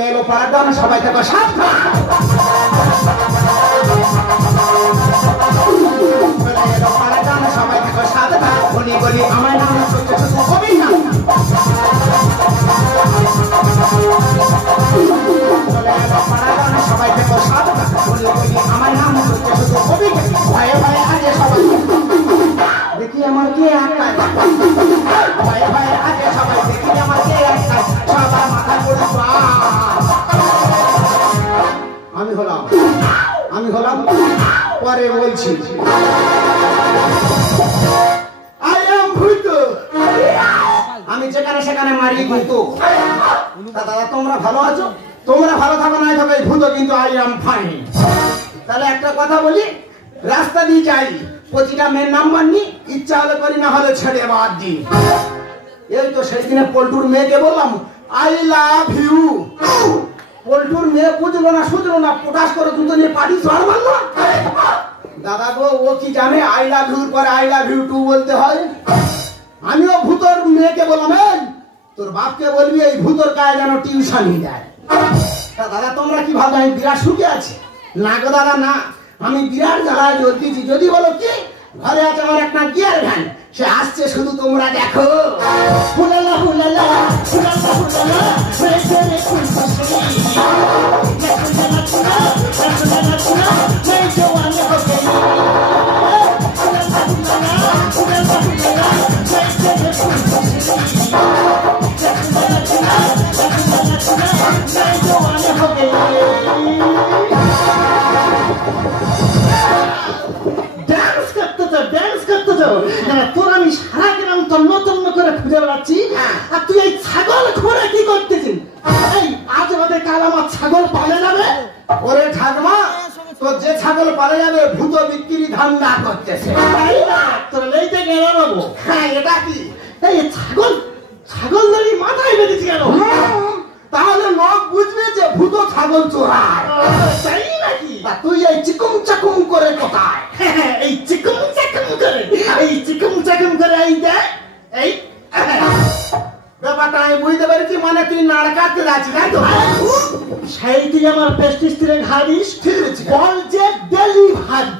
চলে এলো পাড়াগান সবাই থেকে সাবধান চলে এলো পাড়াগান সবাই থেকে সাবধান গলি গলি আমার নাম সত্য সত্য কবি না চলে এলো পাড়াগান সবাই থেকে সাবধান গলি গলি আমার নাম সত্য সত্য কবি ভয়ে ভয়ে আগে সবাই দেখি আমার কে আটকা ভয়ে ভয়ে আগে সবাই দেখি আমার কে আটকা সবার মাথা করে আমি হলাম পরে বলছি আমি যেখানে সেখানে মারি ভূত দাদা তোমরা ভালো আছো তোমরা ভালো থাকো নাই থাকো ভূত কিন্তু আই এম ফাইন তাহলে একটা কথা বলি রাস্তা দিয়ে যাই প্রতিটা মেয়ের নাম্বার নি ইচ্ছা হলে করি না হলে ছেড়ে বাদ দিই এই তো সেই দিনে পল্টুর মেয়েকে বললাম আই লাভ ইউ পল্টুর মেয়ে বুঝলো না শুধলো না প্রকাশ করে দুটো নিয়ে পাটি ঝড় মারলো দাদা গো ও কি জানে আই লাভ ইউর পরে আই লাভ ইউ টু বলতে হয় আমিও ভূতর মেয়েকে বললাম এই তোর বাপকে বলবি এই ভূতর গায়ে যেন টিউশনই দেয় দাদা তোমরা কি ভাবো আমি বিরাট সুখে আছি না গো দাদা না আমি বিরাট জ্বালায় জোর দিয়েছি যদি বলো কি ঘরে আছে আমার একটা গিয়ার ভ্যান সে আসছে শুধু তোমরা দেখো হুলালা হুলালা হুলালা হুলালা রেসরে খুশি হুলালা হুলালা হুলালা मैं जवान हो गई হুলালা হুলালা হুলালা হুলালা রেসরে খুশি হুলালা হুলালা मैं जवान हो गई তোর আমি সারা গ্রাম তন্ন তন্ন করে খুঁজে বেড়াচ্ছি আর তুই এই ছাগল ঘোরে কি করতেছিস এই আজ বাদে কাল আমার ছাগল পালে যাবে ওরে ঠাকমা তোর যে ছাগল পালে যাবে ভূত বিক্রি ধান্দা করতেছে তোর লেইতে গেল বাবু হ্যাঁ এটা কি এই ছাগল ছাগল ধরি মাথায় বেঁধেছি কেন তাহলে লোক বুঝবে যে ভূত ছাগল চোরায় তাই নাকি তুই এই চিকুম চাকুম করে কোথায় এই চিকুম চাকুম করে এই চিকুম চাকুম করে এই দেখ এই ব্যাপারটা আমি বুঝতে পেরেছি মানে তুই নাড়কাতে যাচ্ছিস তাই তো সেই তুই আমার পেস্টিস্ত্রে ঘাড়িস বল যে ডেলিভারি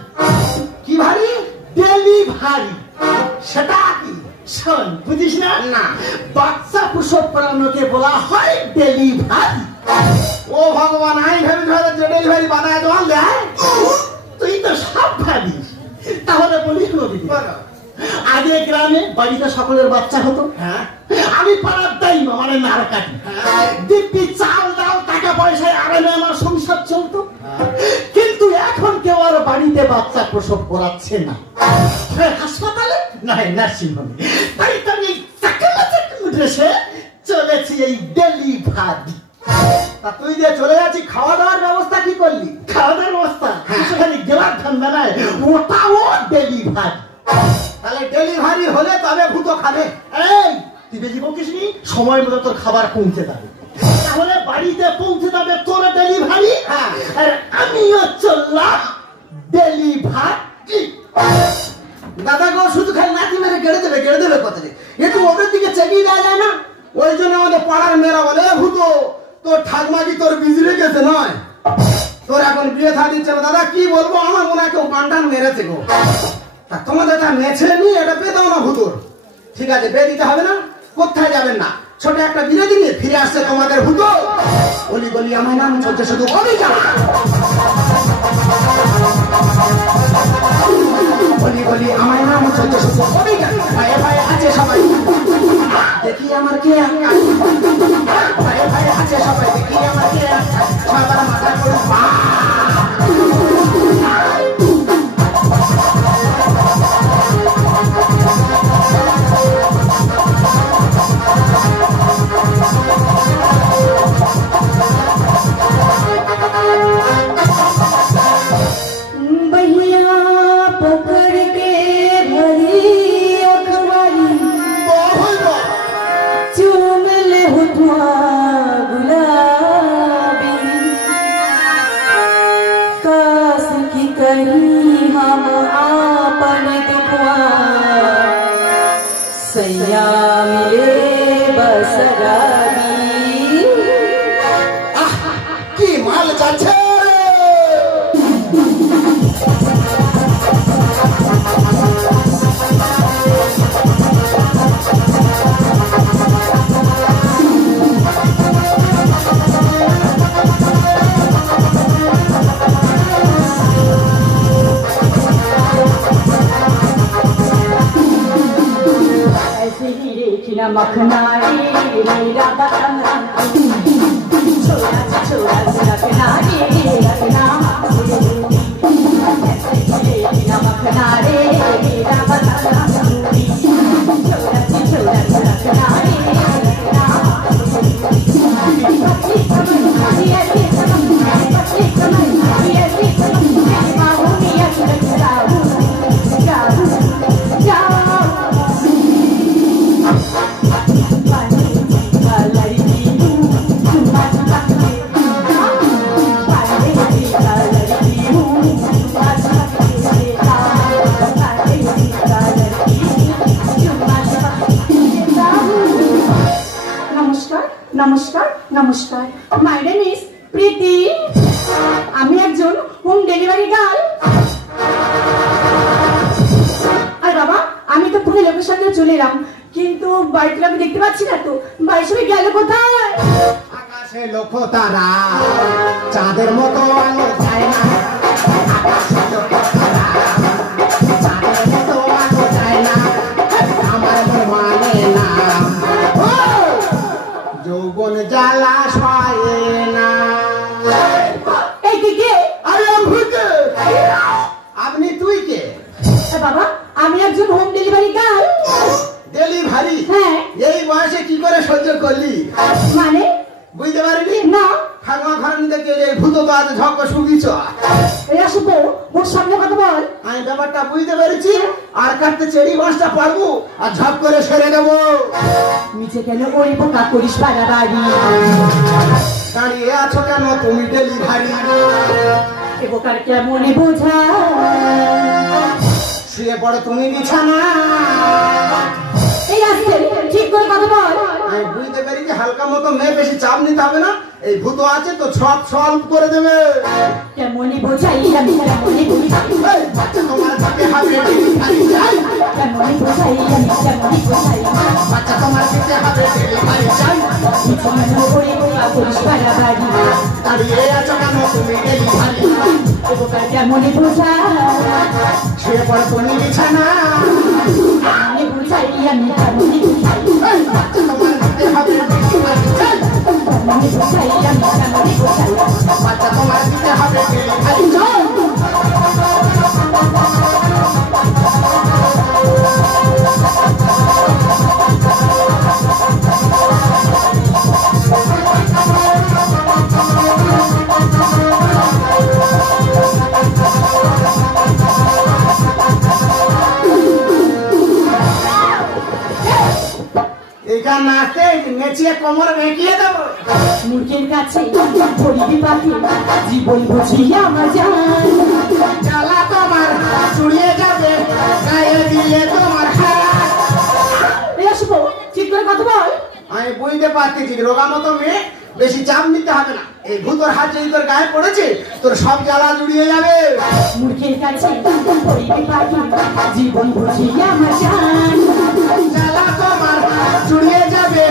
কি ভারী ডেলিভারি সেটা কি শোন বুঝিস না না বাচ্চা প্রসব করানোকে বলা হয় ডেলিভারি ও ভগবান আমি ভেবে যে ডেলিভারি বানায় দোয়াল দেয় তুই তো সব ভাবিস তাহলে বলিস নদী আগে গ্রামে বাড়িতে সকলের বাচ্চা হতো হ্যাঁ আমি পাড়ার দায়ী মানে নাড় কাটি দিব্যি চাল ডাল টাকা পয়সায় আরামে আমার সংসার চলতো কিন্তু এখন কেউ আর বাড়িতে বাচ্চা প্রসব করাচ্ছে না হাসপাতালে নয় নার্সিং হোমে তাই তো আমি ড্রেসে চলেছি এই ডেলিভারি তা তুই যে চলে যাচ্ছি খাওয়া দাওয়ার ব্যবস্থা কি করলি খাওয়া দাওয়ার ব্যবস্থা সেখানে গেলার ঠান্ডা নয় ওটাও ডেলিভারি তাহলে ডেলিভারি হলে তবে ভূত খাবে এই তুই বেশি বকিস নি সময় মতো তোর খাবার পৌঁছে যাবে তাহলে বাড়িতে পৌঁছে যাবে তোর ডেলিভারি আর আমিও চললাম ডেলিভারি দাদা গো শুধু খালি নাতি মেরে গেড়ে দেবে কথা একটু ওদের দিকে চেকিয়ে দেওয়া যায় না ওই জন্য আমাদের পাড়ার মেয়েরা বলে ভূত তোর ঠাকমা কি তোর বিজড়ে গেছে নয় তোর এখন বিয়ে থা দিচ্ছে না দাদা কি বলবো আমার মনে হয় কেউ পান্ডান মেরেছে গো তা তোমাদের তা মেছে নি এটা পেয়ে দাও না ভূতর ঠিক আছে পেয়ে দিতে হবে না কোথায় যাবেন না ছোট একটা বিরতি নিয়ে ফিরে আসছে তোমাদের ভূত অলি গলি আমার নাম চলছে শুধু অভিযান অলি গলি আমার নাম চলছে শুধু অভিযান ভয়ে ভয়ে আছে সবাই দেখি আমার কে ভয়ে ভয়ে আছে সবাই দেখি আমার কে সবার মাথা করে मखना रे मेरा बताना छोरा छोरा रखना रे रखना मेरा मखना रे मेरा बताना छोरा छोरा रखना रे रखना नमस्कार नमस्कार माय नेम इज प्रीति আমি একজন হোম ডেলিভারি গার্ল আর বাবা আমি তো পুরো লোকেশনে চলে এলাম কিন্তু বাড়িটা আমি দেখতে পাচ্ছি না তো বাড়ি সবাই গেল কোথায় আকাশে লক্ষ্য তারা চাঁদের মতো আলো যায় না আকাশে লক্ষ্য তারা চাঁদের মতো আলো যায় না আমার মন মানে না যৌবন জ্বালা সয়ে না এই কে আরে ভূতে আপনি তুই কে বাবা আমি একজন হোম ডেলিভারি গার্ল ডেলিভারি হ্যাঁ এই বয়সে কি করে সহ্য করলি মানে বুঝতে পারবি না ঠাকুমা ঘরের থেকে এই ভূত বাদ ঝক শুকিছ এই আসবো ওর সামনে কথা বল আমি ব্যাপারটা বুঝতে পেরেছি আর কাটতে চেরি মাছটা পারবো আর ঝপ করে সেরে দেবো নিচে কেন ওই বোকা করিস বাড়াবাড়ি দাঁড়িয়ে আছো কেন তুমি ডেলিভারি এ বোকার কেমনে বোঝা শুয়ে পড়ো তুমি বিছানা এই আসছে ঠিক করে কথা বল আমি বুঝতে পেরেছি হালকা মতো মেয়ে বেশি চাপ নিতে হবে না এই ভূত আছে তো সব সলভ করে দেবে কেমনে বোঝাই আমি কেমনে বোঝাই এই বাচ্চা তোমার দিতে হবে ডেলিভারি চাই কেমনে বোঝাই আমি কেমনে বোঝাই বাচ্চা তোমার দিতে হবে ডেলিভারি চাই কেন ওই বোকা করিস বাড়াবাড়ি দাঁড়িয়ে আছো কেন তুমি ডেলিভারি এ বোকার কেমনে বোঝা শুয়ে পড়ো তুমি বিছানা কেমনে বোঝাই আমি কেমনে বোঝাই এই বাচ্চা তোমার দিতে হবে ডেলিভারি চাই কেমনে বোঝাই আমি কেমনে বোঝাই বাচ্চা তোমার দিতে হবে ডেলিভারি চাই এখানে নাচতে নেচিয়ে কোমর বেঁকিয়ে দেবো মুখের কাছে ধরিবি পাখি জীবন বুঝিয়ে আমার জান জ্বালা তোমার চুড়িয়ে যাবে গায়ে দিলে তোমার হাত এই আসবো ঠিক করে কথা বল আমি বুঝতে পারছি রোগা মতো মেয়ে বেশি চাপ নিতে হবে না এই ভূতর হাত যদি তোর গায়ে পড়েছে তোর সব জ্বালা জুড়িয়ে যাবে মুখের কাছে ধরিবি পাখি জীবন বুঝিয়ে আমার জান জ্বালা তোমার চুড়িয়ে যাবে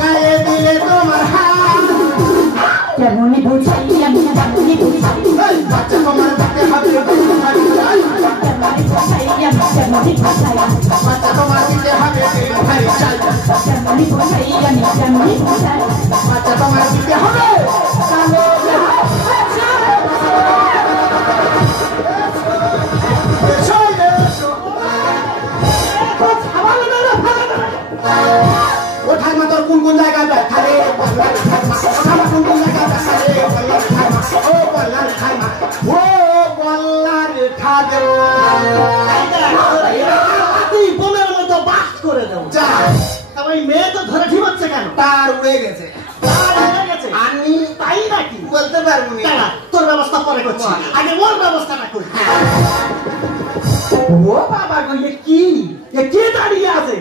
গায়ে দিলে তোমার হাত কেমনে বোঝাই আমি কেমনে বোঝাই এই বাচ্চা তোমার দিতে হবে ডেলিভারি চাই কেমনে বোঝাই আমি কেমনে বোঝাই বাচ্চা তোমার দিতে হবে ডেলিভারি চাই কেমনে বোঝাই আমি কেমনে বোঝাই বাচ্চা তোমার দিতে হবে ওঠাই মা তোর কোন কোন জায়গায় ব্যথা রে ওঠাই কোন কোন জায়গায় ব্যথা রে ও বল্লার খাই মা ও বল্লার খাদে তুই বোমের মতো বাস করে দেবো যা ওই মেয়ে তো ধরে ঠিক হচ্ছে কেন তার উড়ে গেছে আমি তাই নাকি বলতে পারবো না তোর ব্যবস্থা পরে করছি আগে ওর ব্যবস্থাটা করি ও বাবা গো এ কে দাঁড়িয়ে আছে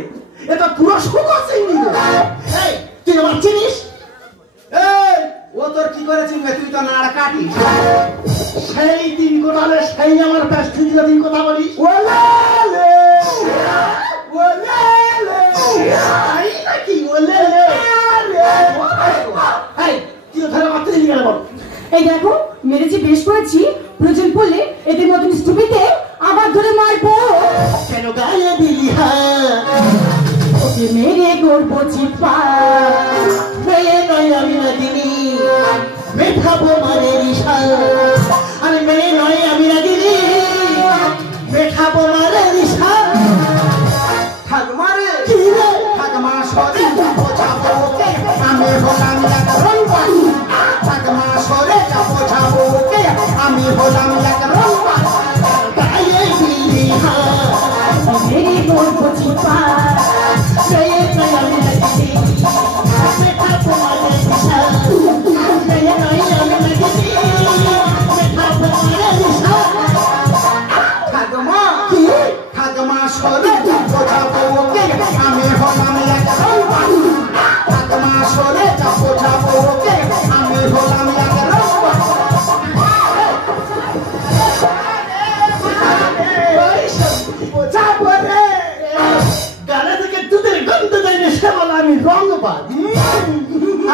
এটা পুরো শুকো চিংড়ি এই তুই আমার চিনিস এই ও তোর কি করে চিনবে তুই তো নাড়া কাটিস সেই দিন কোটালে সেই আমার ব্যস্ত দিন কথা বলিস ওলে তাই নাকি ওলে এই তুই ধরে মারতে দিবি কেন বল এই দেখো মেরেছি বেশ করেছি প্রয়োজন পড়লে এদের মতন স্টুপিতে আবার ধরে মারবো কেন গায়ে দিলি হ্যাঁ যে মেরে করবো চিপা মেয়ে নয় আমি নাগিনি মেঠাবো মারের ইশারা আরে মেয়ে নয় আমি নাগিনি মেঠাবো মারের ইশারা ঠাকুমারে কি রে ঠাকুমা সরে বোঝাবো কে আমি হলাম এক রংবা ঠাকুমা সরে বোঝাবো কে আমি হলাম এক রংবা গায়ে দিলি হা মেরে করবো চিপা মেয়ে নয় আমি নাগিনি মেঠাবো মারের ইশারা মেয়ে নয় আমি নাগিনি মেঠাবো মারের ইশারা ঠাকুমা কি ঠাকুমা সরে বোঝাবো কে আমি হলাম এক রংবা ঠাকুমা সরে বোঝাবো কে আমি হলাম এক রংবা বোঝাবো রে গালে থেকে দুধের গন্ধ দেয় না সে বলে আমি রংবাদ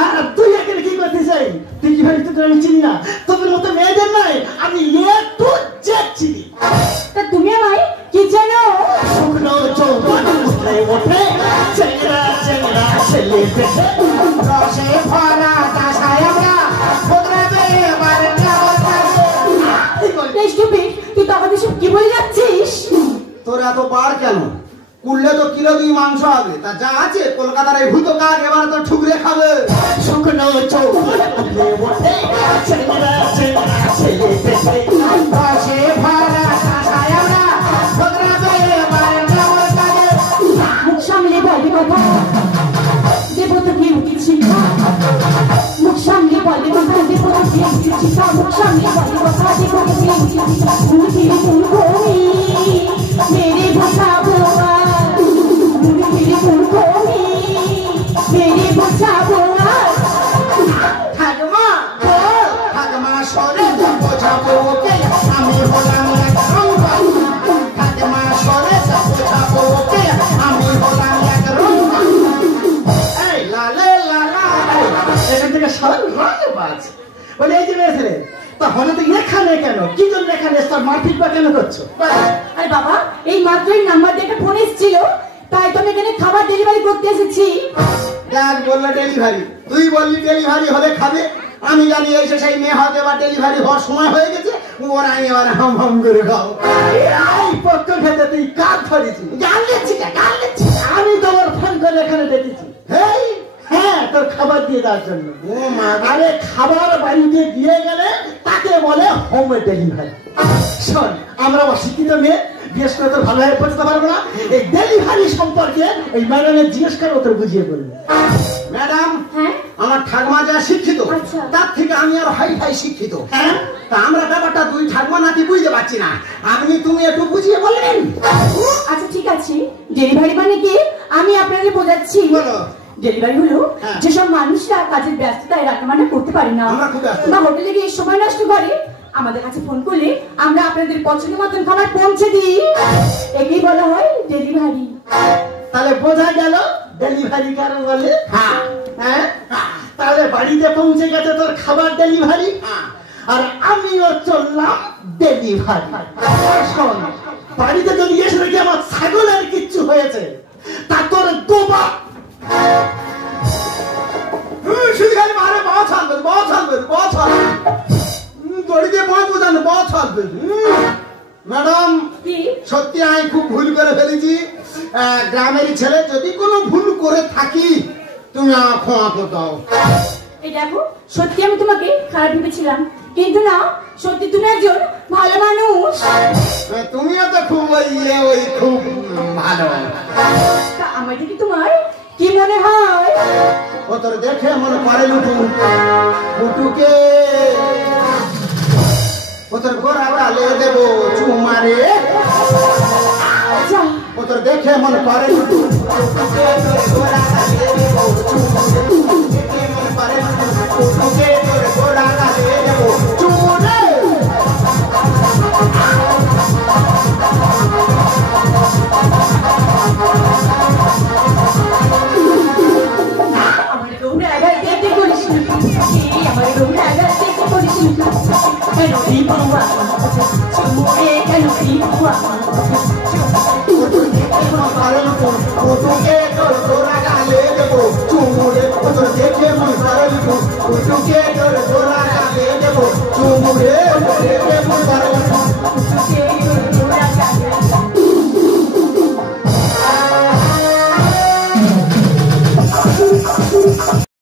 আর তুই এখানে কি করতে চাই তুই কি ভাই তোকে আমি চিনি না তোদের মতো মেয়েদের নয় আমি একটু জেদ চিনি তা তুমি আমায় কি জানো শুকনো চৌবন উঠে ওঠে চেংড়া চেংড়া ছেলে দেখে রসে ভরা তাসায় আমরা ফোকরাবে এবার তুই তো আমাদের সব কি বলে যাচ্ছিস তোর এত বার কেন কুললে তো কিলো 2 মাংস হবে তা যা আছে কলকাতার এই ভূত কাক এবার তো ঠুকরে খাবে শুকনো চৌবন উঠে ওঠে চেংড়া চেংড়া ছেলে দেখে রসে ভরা তাসায় আমরা ফোকরাবে এবার মুখ সামলে বলে কথা দেব তো কি উঠেছি মুখ সামলে বলে কথা দেব তো কি উঠেছি মুখ সামলে বলে কথা দেব তো কি উঠেছি তুমি ফিরে কোন কোনি মেরে বোঝাবো তুমি ফিরে কোন কোনি মেরে বোঝাবো ঠাকুমা ঠাকুমা সরে বোঝাবো কে আমি হলাম এক রংবা ঠাকুমা সরে বোঝাবো কে আমি হলাম এক রংবা এই লালে লালা এখান থেকে সব রংবাজ বলে এই যে মেয়ে ছেলে তাহলে তো এখানে কেন কি জন্য এখানে সব মারপিট বা কেন করছো আরে বাবা এই মাত্রই নাম্বার দিয়ে একটা ফোন এসেছিল তাই তো আমি এখানে খাবার ডেলিভারি করতে এসেছি দেখ বললে ডেলিভারি তুই বললি ডেলিভারি হলে খাবে আমি জানি এসে সেই মেয়ে হতে বা ডেলিভারি হওয়ার সময় হয়ে গেছে ওরা আমি এবার হাম হাম করে খাও এই পক্ষ খেতে তুই কাজ ধরেছি গান লেচ্ছি আমি তোমার ফোন করে এখানে ডেকেছি হ্যাঁ তোর খাবার দিয়ে দেওয়ার জন্য আরে খাবার বাড়িতে দিয়ে গেলে তাকে বলে হোম ডেলিভারি শোন আমরা অশিক্ষিত মেয়ে বিশেষ করে তোর ভালোভাবে পৌঁছতে পারবো না এই ডেলিভারি সম্পর্কে এই ম্যাডামের জিজ্ঞেস করে তোর বুঝিয়ে বলবে ম্যাডাম আমার ঠাকুমা যা শিক্ষিত তার থেকে আমি আর হাই হাই শিক্ষিত তা আমরা ব্যাপারটা দুই ঠাকুমা নাতি বুঝতে পারছি না আপনি তুমি একটু বুঝিয়ে বললেন আচ্ছা ঠিক আছে ডেলিভারি মানে কি আমি আপনাদের বোঝাচ্ছি বলো ডেলিভারি হলো যেসব মানুষরা কাজের ব্যস্ততায় রান্নাবান্না করতে পারে না বা হোটেলে গিয়ে সময় নষ্ট করে আমাদের কাছে ফোন করলে আমরা আপনাদের পছন্দ মতন খাবার পৌঁছে দিই একেই বলা হয় ডেলিভারি তাহলে বোঝা গেল ডেলিভারি কারণ বলে হ্যাঁ তাহলে বাড়িতে পৌঁছে গেছে তোর খাবার ডেলিভারি আর আমিও চললাম ডেলিভারি শোন বাড়িতে যদি এসে দেখি আমার ছাগলের কিচ্ছু হয়েছে তা তোর গোবা শুধু খালি মারে बहुत দড়িতে পাঁচ বোঝানো बहुत ম্যাডাম সত্যি আমি খুব ভুল করে ফেলেছি গ্রামেরই ছেলে যদি কোনো ভুল করে থাকি তুমি ক্ষমা করে দাও এই দেখো সত্যি আমি তোমাকে খারাপ ভেবেছিলাম কিন্তু না সত্যি তুমি একজন ভালো মানুষ তুমিও তো খুব ওই খুব ভালো তা আমার কি তোমার কি মনে হয় ও তোর দেখে মনে করে লুটুকে ও তোর গোড়া গালে দেবো চুমারে ও তোর দেখে মনে করে গোড়া গালে দেবো গোড়া গালে দেবো চুমুরে আমার তোর দেখে মন সারা বিপু উঠুকে তোর তোরা